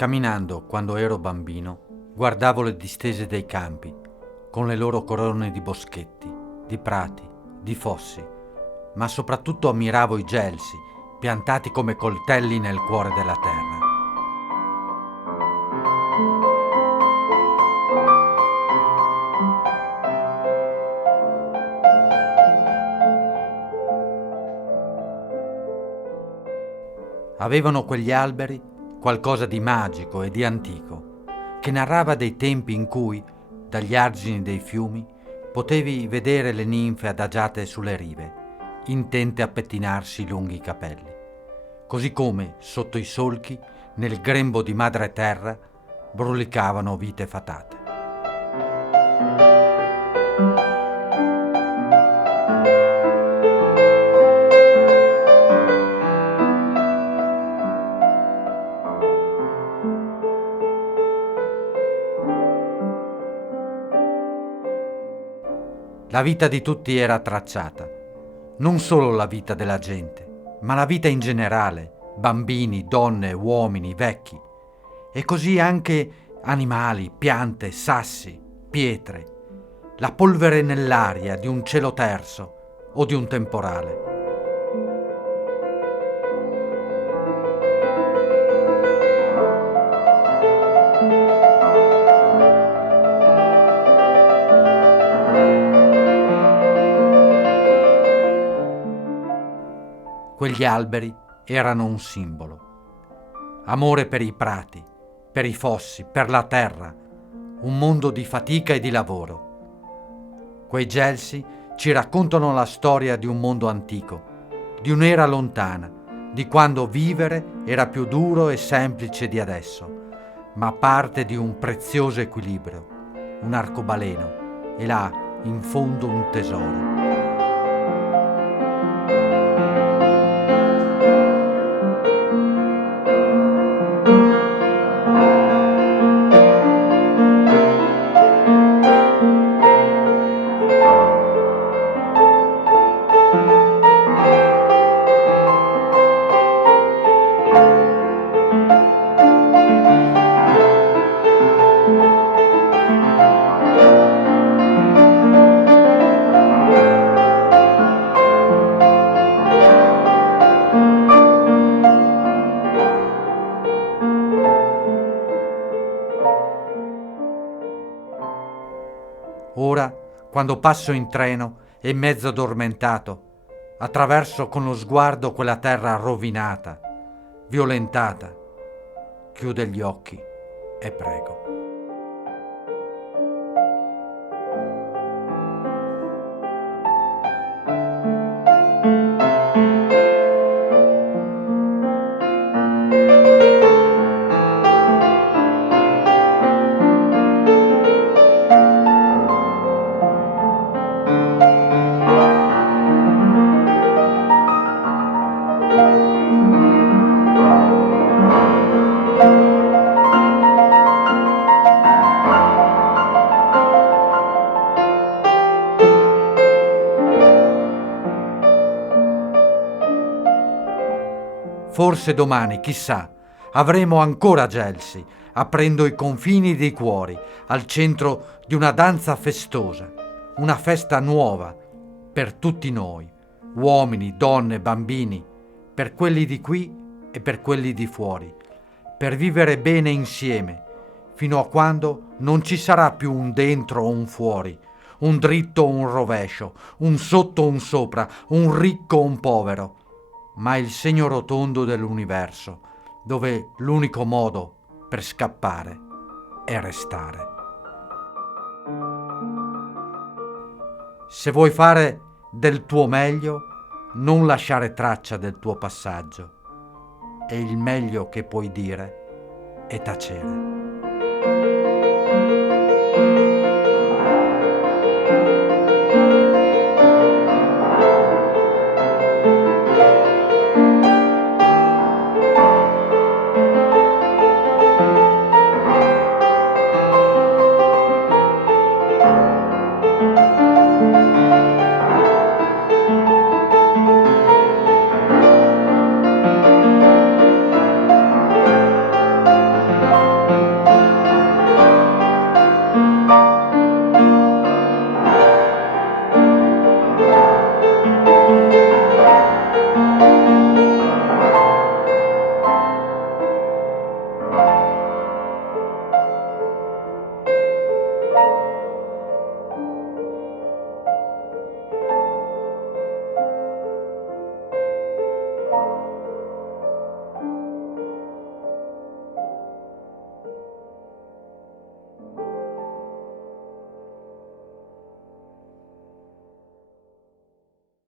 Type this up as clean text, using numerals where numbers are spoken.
Camminando, quando ero bambino, guardavo le distese dei campi, con le loro corone di boschetti, di prati, di fossi, ma soprattutto ammiravo i gelsi, piantati come coltelli nel cuore della terra. Avevano quegli alberi qualcosa di magico e di antico, che narrava dei tempi in cui, dagli argini dei fiumi, potevi vedere le ninfe adagiate sulle rive, intente a pettinarsi i lunghi capelli, così come, sotto i solchi, nel grembo di madre terra, brulicavano vite fatate. La vita di tutti era tracciata, non solo la vita della gente, ma la vita in generale, bambini, donne, uomini, vecchi, e così anche animali, piante, sassi, pietre, la polvere nell'aria di un cielo terso o di un temporale. Quegli alberi erano un simbolo. Amore per i prati, per i fossi, per la terra, un mondo di fatica e di lavoro. Quei gelsi ci raccontano la storia di un mondo antico, di un'era lontana, di quando vivere era più duro e semplice di adesso, ma parte di un prezioso equilibrio, un arcobaleno e là in fondo un tesoro. Ora, quando passo in treno e mezzo addormentato, attraverso con lo sguardo quella terra rovinata, violentata, chiudo gli occhi e prego. Forse domani, chissà, avremo ancora gelsi, aprendo i confini dei cuori, al centro di una danza festosa, una festa nuova per tutti noi, uomini, donne, bambini, per quelli di qui e per quelli di fuori, per vivere bene insieme, fino a quando non ci sarà più un dentro o un fuori, un dritto o un rovescio, un sotto o un sopra, un ricco o un povero, ma il segno rotondo dell'universo, dove l'unico modo per scappare è restare. Se vuoi fare del tuo meglio, non lasciare traccia del tuo passaggio, e il meglio che puoi dire è tacere.